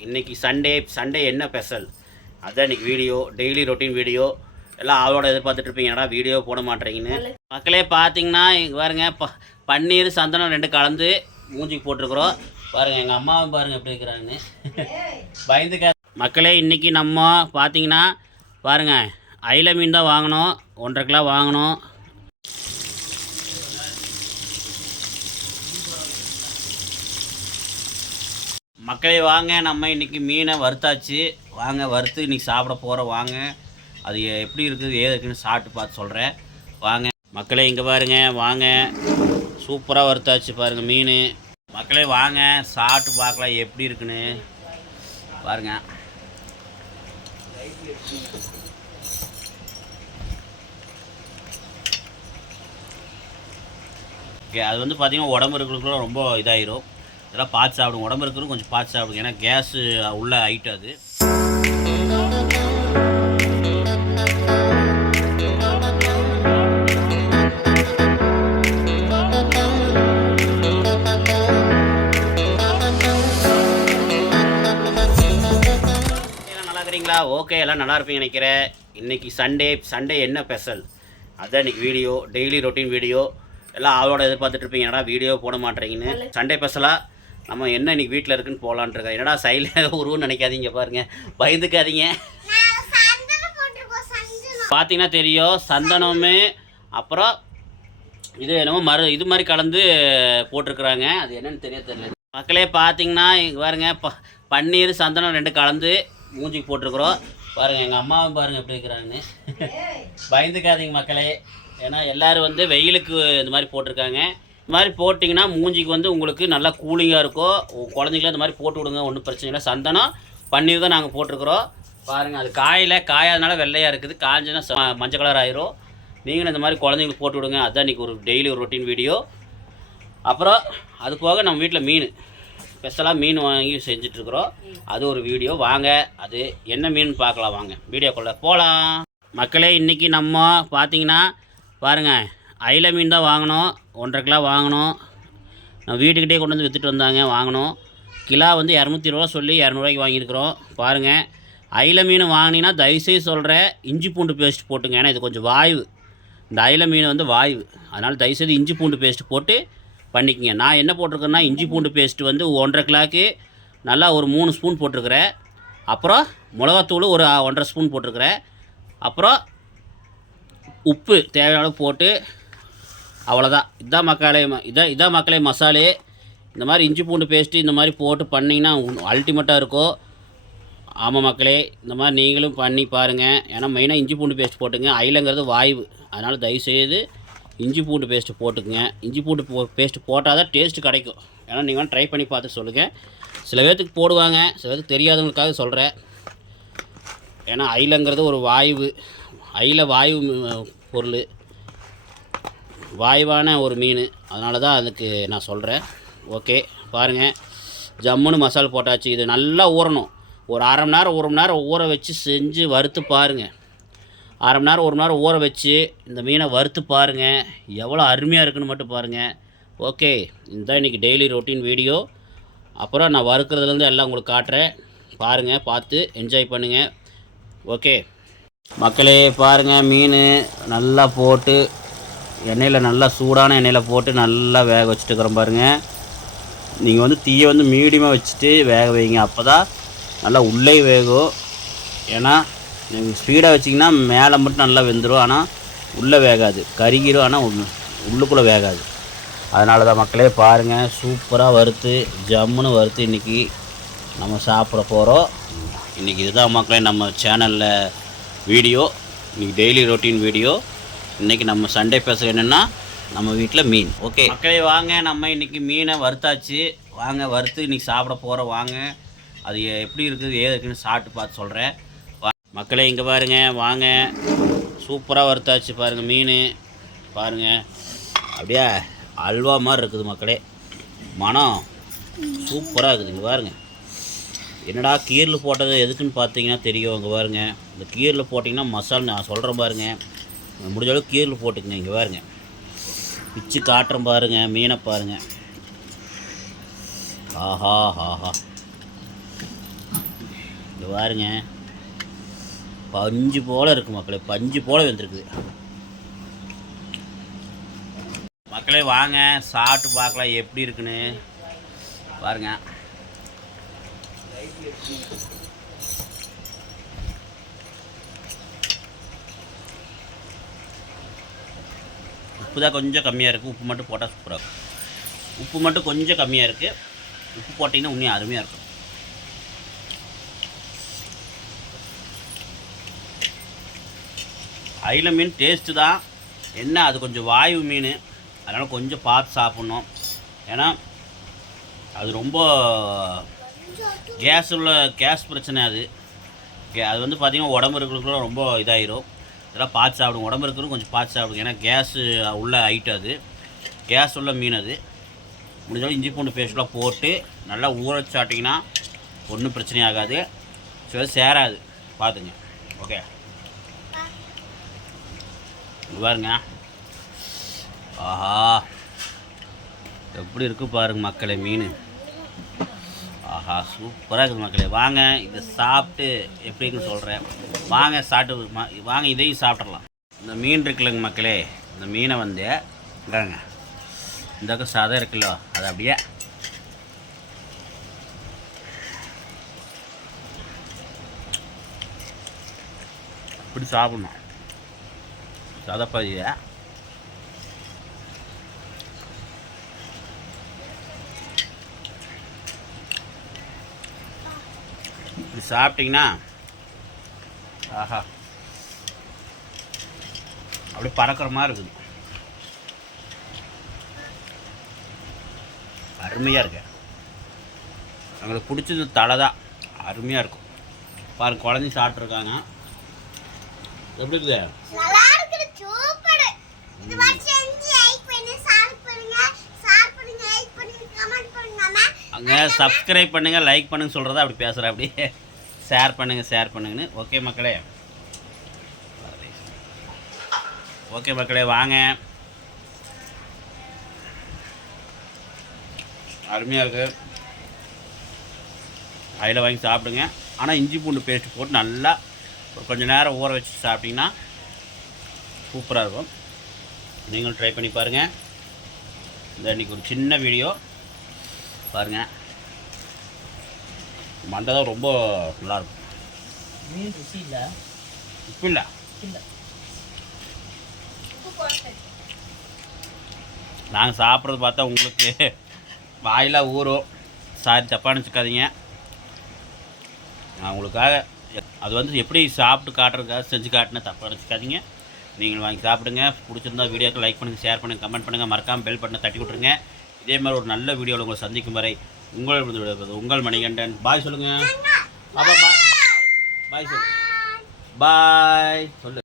இன்னைக்கு Sunday Sunday என்ன special அதான் இன்னைக்கு வீடியோ டெய்லி ரொட்டீன் வீடியோ எல்லாம் ஆளோட எதிர்பார்த்துட்டு இருப்பீங்க. என்னடா வீடியோ போட மாட்டேங்கன்னு மக்களே பார்த்தீங்கன்னா இங்கே பாருங்க ப பன்னீர் சந்தனம் ரெண்டு கலந்து மூஞ்சிக்கு போட்டிருக்கிறோம். பாருங்க எங்கள் அம்மாவும் பாருங்க எப்படி இருக்கிறாங்கன்னு. பயந்துக்க மக்களே இன்னைக்கு நம்ம பார்த்தீங்கன்னா பாருங்க ஐல மீன் தான் வாங்கினோம் ஒன்றரை கிலோ வாங்கினோம் மக்களே வாங்க. நம்ம இன்றைக்கி மீனை வறுத்தாச்சு. வாங்க வறுத்து இன்னைக்கு சாப்பிட போகிறோம் வாங்க. அது எப்படி இருக்குது ஏது இருக்குன்னு சாப்பிட்டு பார்த்து சொல்கிறேன் வாங்க. மக்களே இங்கே பாருங்க. வாங்க. சூப்பராக வறுத்தாச்சு பாருங்கள் மீன். மக்களே வாங்க. சாப்பிட்டு பார்க்கலாம் எப்படி இருக்குன்னு. பாருங்க. ஓகே அது வந்து பார்த்திங்கன்னா உடம்பு இருக்கிறதுக்குள்ள ரொம்ப இதாயிரும். இதெல்லாம் பார்த்து சாப்பிடுங்க. உடம்பு இருக்கிறது கொஞ்சம் பார்த்து சாப்பிடுங்க. ஏன்னா கேஸு உள்ள ஐட்டம் அது. இருக்கிறீங்களா? ஓகே எல்லாம் நல்லா இருப்பீங்க நினைக்கிறேன். இன்னைக்கு சண்டே சண்டே என்ன ஸ்பெஷல் அதான் இன்னைக்கு வீடியோ டெய்லி ரொட்டீன் வீடியோ எல்லாம் ஆளோட எதிர்பார்த்துட்டு இருப்பீங்க. என்னடா வீடியோ போட மாட்டேங்கன்னு சண்டே ஸ்பெஷலாக நம்ம என்ன இன்னைக்கு வீட்டில் இருக்குன்னு போகலான் இருக்கா என்னடா சைடில் உருவம் நினைக்காதீங்க பாருங்க. பயந்துக்காதீங்க. பார்த்தீங்கன்னா தெரியும் சந்தனமே அப்புறம் இது என்னமோ மறு இது மாதிரி கலந்து போட்டிருக்கிறாங்க. அது என்னன்னு தெரிய தெரியல. மக்களே பார்த்தீங்கன்னா இங்கே பாருங்க ப பன்னீர் சந்தனம் ரெண்டு கலந்து மூஞ்சிக்கு போட்டிருக்குறோம். பாருங்க எங்கள் அம்மாவும் பாருங்க எப்படி இருக்கிறாங்கன்னு. பயந்துக்காதீங்க மக்களே. ஏன்னா எல்லோரும் வந்து வெயிலுக்கு இந்த மாதிரி போட்டிருக்காங்க. இந்த மாதிரி போட்டிங்கன்னா மூஞ்சிக்கு வந்து உங்களுக்கு நல்லா கூலிங்காக இருக்கும். குழந்தைங்கள இந்த மாதிரி போட்டு விடுங்க ஒன்றும் பிரச்சனை இல்லை. சந்தனம் பன்னீர் தான் நாங்கள் போட்டிருக்கிறோம். பாருங்கள் அது காயில் காயாதனால வெள்ளையாக இருக்குது. காய்ஞ்சுன்னா மஞ்சள் கலர் ஆயிரும். நீங்களும் இந்த மாதிரி குழந்தைங்களுக்கு போட்டு விடுங்க. அதுதான் இன்றைக்கி ஒரு டெய்லி ஒரு ரொட்டீன் வீடியோ அப்புறம் அது போக நம்ம வீட்டில் மீன் ஸ்பெஷலாக மீன் வாங்கி செஞ்சிட்ருக்குறோம் அது ஒரு வீடியோ வாங்க அது என்ன மீன் பார்க்கலாம் வாங்க. வீடியோக்குள்ளே போகலாம் மக்களே இன்றைக்கி நம்ம பார்த்தீங்கன்னா பாருங்கள் ஐல மீன் தான் வாங்கினோம் ஒன்றரை கிலோ வாங்கினோம். நான் வீட்டுக்கிட்டே கொண்டு வந்து விற்றுட்டு வந்தாங்க வாங்கினோம். கிலோ வந்து இரநூத்தி ரூபா சொல்லி இரநூறுவாய்க்கு வாங்கியிருக்கிறோம். பாருங்கள் ஐல மீன் வாங்கினீங்கன்னா தயவுசெய்து சொல்கிறேன் இஞ்சி பூண்டு பேஸ்ட் போட்டுங்க ஏன்னா இது கொஞ்சம் வாய்வு. இந்த ஐல மீன் வந்து வாய்வு. அதனால் தயவுசெய்து இஞ்சி பூண்டு பேஸ்ட் போட்டு பண்ணிக்கங்க. நான் என்ன போட்டிருக்கேன்னா இஞ்சி பூண்டு பேஸ்ட் வந்து ஒன்றரை கிலோக்கு நல்லா ஒரு மூணு ஸ்பூன் போட்டிருக்கிறேன். அப்புறம் மிளகாத்தூள் ஒரு ஒன்றரை ஸ்பூன் போட்டிருக்கிறேன். அப்புறம் உப்பு தேவையான போட்டு அவ்வளோதான் இதான் மக்காலே இதான் இதான் மக்களே மசாலே. இந்த மாதிரி இஞ்சி பூண்டு பேஸ்ட்டு இந்த மாதிரி போட்டு பண்ணிங்கன்னா அல்டிமேட்டாக இருக்கும் ஆமாம் மக்களே இந்த மாதிரி நீங்களும் பண்ணி பாருங்கள் ஏன்னா மெயினாக இஞ்சி பூண்டு பேஸ்ட் போட்டுங்க. அயிலங்கிறது வாய்வு. அதனால் தயவுசெய்து இஞ்சி பூண்டு பேஸ்ட்டு போட்டுக்குங்க. இஞ்சி பூண்டு போ பேஸ்ட்டு போட்டால் தான் டேஸ்ட்டு கிடைக்கும். ஏன்னா நீங்கள் ட்ரை பண்ணி பார்த்து சொல்லுங்கள் சில பேர்த்துக்கு போடுவாங்க. சில பேர்த்துக்கு தெரியாதவங்களுக்காக சொல்கிறேன் ஏன்னா அயிலங்கிறது ஒரு வாய்வு. ஐல வாயு பொருள். வாயுவான ஒரு மீன். அதனால தான் அதுக்கு நான் சொல்கிறேன் ஓகே பாருங்கள் ஜம்முன்னு மசாலா போட்டாச்சு. இது நல்லா ஊறணும். ஒரு அரை மணி நேரம் ஒரு மணி நேரம் ஊற வச்சு செஞ்சு வறுத்து பாருங்கள் அரை மணி நேரம் ஒரு மணி நேரம் ஊற வச்சு இந்த மீனை வறுத்து பாருங்கள் எவ்வளோ அருமையாக இருக்குன்னு மட்டும் பாருங்கள் ஓகே இதுதான் இன்றைக்கி டெய்லி ரொட்டீன் வீடியோ அப்புறம் நான் வறுக்கிறதுலேருந்து எல்லாம் உங்களுக்கு காட்டுறேன். பாருங்கள் பார்த்து என்ஜாய் பண்ணுங்கள் ஓகே. மக்களே பாருங்கள் மீன் நல்லா போட்டு எண்ணெயில் நல்லா சூடான எண்ணெயில் போட்டு நல்லா வேக வச்சுட்டு இருக்கிறோம் பாருங்கள் நீங்கள் வந்து தீயை வந்து மீடியமாக வச்சுட்டு வேக வைங்க. அப்போ தான் நல்லா உள்ளே வேகும். ஏன்னா நீங்கள் ஸ்பீடாக வச்சிங்கன்னா மேலே மட்டும் நல்லா வெந்துடும் ஆனால் உள்ளே வேகாது. கருகிரும். ஆனால் உள்ளுக்குள்ளே வேகாது. அதனால தான் மக்களே பாருங்கள் சூப்பராக வறுத்து ஜம்முன்னு வறுத்து இன்றைக்கி நம்ம சாப்பிட போகிறோம் இன்றைக்கி இதுதான் மக்களே நம்ம சேனலில் வீடியோ இன்றைக்கி டெய்லி ரொட்டீன் வீடியோ இன்றைக்கி நம்ம சண்டே பேசுகிற என்னென்னா நம்ம வீட்டில் மீன். ஓகே? மக்களே வாங்க. நம்ம இன்றைக்கி மீனை வறுத்தாச்சு. வாங்க வறுத்து இன்றைக்கி சாப்பிட போகிறோம் வாங்க. அது எப்படி இருக்குது ஏது இருக்குன்னு சாப்பிட்டு பார்த்து சொல்கிறேன் மக்களே இங்கே பாருங்க. வாங்க. சூப்பராக வறுத்தாச்சு பாருங்கள் மீன். பாருங்கள் அப்படியே அல்வா மாதிரி இருக்குது மக்களே. மனம் சூப்பராக இருக்குது. இங்கே பாருங்கள் என்னடா கீரில் போட்டது எதுக்குன்னு பார்த்தீங்கன்னா தெரியும். இங்கே பாருங்க. இந்த கீரில் போட்டிங்கன்னா மசால் நான் சொல்கிறேன் பாருங்கள் முடிஞ்ச அளவுக்கு கீரில் போட்டுக்கங்க இங்கே பாருங்க. பிச்சு காட்டுறேன் பாருங்க மீனை பாருங்க. ஆஹா ஆஹா. இங்க பாருங்க. பஞ்சு போல இருக்கு மக்களே பஞ்சு போல வந்துருக்குது. மக்களே வாங்க சாப்பிட்டு பார்க்கலாம் எப்படி இருக்குன்னு. பாருங்க. உப்பு தான் கொஞ்சம் கம்மியாக இருக்குது உப்பு மட்டும் போட்டால் சூப்பராக இருக்கும். உப்பு மட்டும் கொஞ்சம் கம்மியாக இருக்குது உப்பு போட்டிங்கன்னா இன்னும் அருமையாக இருக்கும். அயில மீன் டேஸ்ட்டு தான். என்ன அது கொஞ்சம் வாயு மீன். அதனால் கொஞ்சம் பார்த்து சாப்பிட்ணும். ஏன்னா அது ரொம்ப கேஸ் உள்ள கேஸ் பிரச்சனை அது. அது வந்து பார்த்திங்கன்னா உடம்பு இருக்கிறதுக்குள்ள ரொம்ப இதாயிரும். இதெல்லாம் பார்த்து சாப்பிடுங்க. உடம்பு இருக்கிறது கொஞ்சம் பார்த்து சாப்பிடுங்க. ஏன்னா கேஸு உள்ள ஐட்டம் அது. கேஸ் உள்ள மீன் அது. முடிஞ்சாலும் இஞ்சி பூண்டு பேஸ்ட்லாம் போட்டு நல்லா ஊற சாப்பிட்டிங்கன்னா ஒன்றும் பிரச்சனை ஆகாது. சரி சேராது. பார்த்துங்க. ஓகே பாருங்க. ஆஹா. எப்படி இருக்குது பாருங்க மக்களே மீன். ஆஹா சூப்பராக இருக்குது மக்களே வாங்க இதை சாப்பிட்டு எப்படின்னு சொல்கிறேன் வாங்க சாப்பிட்டு வாங்க இதையும் சாப்பிட்றலாம் இந்த மீன் இருக்குல்லங்க மக்களே இந்த மீனை வந்து இந்தாங்க. இந்த பக்கம் சதை இருக்குல்ல அது அப்படியே இப்படி சாப்பிடணும். சதப்பதியை சாப்பிட்டீங்கன்னா ஆஹா அப்படியே பறக்கிற மாதிரி இருக்குது. அருமையாக இருக்கு. எங்களுக்கு பிடிச்சது தலை தான். அருமையாக இருக்கும். பாருங்க குழந்தைங்க சாப்பிட்ருக்காங்க எப்படி இருக்குது? அங்கே சப்ஸ்கிரைப் பண்ணுங்க லைக் பண்ணுங்க சொல்கிறத அப்படி பேசுகிற அப்படி ஷேர் பண்ணுங்கள் ஷேர் பண்ணுங்கன்னு. ஓகே மக்களே. ஓகே மக்களே வாங்க. அருமையாக இருக்குது அதில் வாங்கி சாப்பிடுங்க. ஆனால் இஞ்சி பூண்டு பேஸ்ட் போட்டு நல்லா ஒரு கொஞ்சம் நேரம் ஊற வச்சு சாப்பிட்டிங்கன்னா சூப்பராக இருக்கும். நீங்களும் ட்ரை பண்ணி பாருங்கள் இந்த இன்றைக்கி ஒரு சின்ன வீடியோ பாருங்கள் மண்டை தான் ரொம்ப நல்லாயிருக்கும். மீன் ருசி இல்லை? உப்பு இல்லை? இல்லை. நாங்கள் சாப்பிட்றது பார்த்தா உங்களுக்கு வாயிலாக ஊறும். சாரி தப்பாக நினச்சிக்காதீங்க. நான் உங்களுக்காக அது வந்து எப்படி சாப்பிட்டு காட்டுறதுக்காக செஞ்சு காட்டினா தப்பாக நினச்சிக்காதீங்க. நீங்கள் வாங்கி சாப்பிடுங்க. பிடிச்சிருந்தா வீடியோக்கு லைக் பண்ணுங்கள் ஷேர் பண்ணுங்கள் கமெண்ட் பண்ணுங்கள் மறக்காமல் பெல் பட்டனை தட்டி விட்ருங்க இதே மாதிரி ஒரு நல்ல வீடியோவில் உங்களை சந்திக்கும் வரை உங்கள் உங்கள் மணிகண்டன். பாய் சொல்லுங்கள் பாப்பா பாய். பாய் சொல்லு. பாய். சொல்லு.